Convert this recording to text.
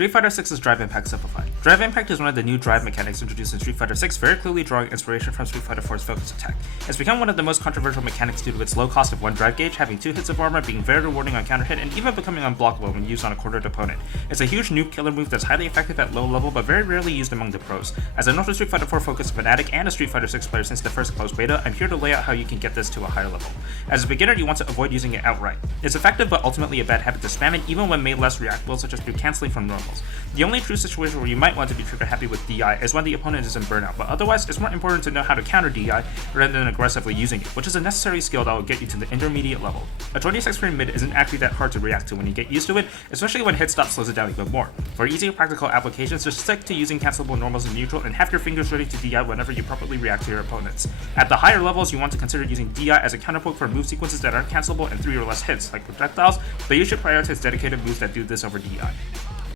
Street Fighter 6's Drive Impact Simplified. Drive Impact is one of the new drive mechanics introduced in Street Fighter 6, very clearly drawing inspiration from Street Fighter 4's focus attack. It's become one of the most controversial mechanics due to its low cost of one drive gauge, having 2 hits of armor, being very rewarding on counter hit, and even becoming unblockable when used on a cornered opponent. It's a huge nuke killer move that's highly effective at low level, but very rarely used among the pros. As a North Street Fighter 4 focused fanatic and a Street Fighter 6 player since the first closed beta, I'm here to lay out how you can get this to a higher level. As a beginner, you want to avoid using it outright. It's effective, but ultimately a bad habit to spam it, even when made less reactable, such as through canceling from normals. The only true situation where you might want to be trigger happy with DI is when the opponent is in burnout, but otherwise it's more important to know how to counter DI rather than aggressively using it, which is a necessary skill that will get you to the intermediate level. A 26 frame mid isn't actually that hard to react to when you get used to it, especially when hit stop slows it down even more. For easier practical applications, just stick to using cancelable normals in neutral and have your fingers ready to DI whenever you properly react to your opponents. At the higher levels, you want to consider using DI as a counterpoke for move sequences that aren't cancelable in 3 or less hits, like projectiles, but you should prioritize dedicated moves that do this over DI.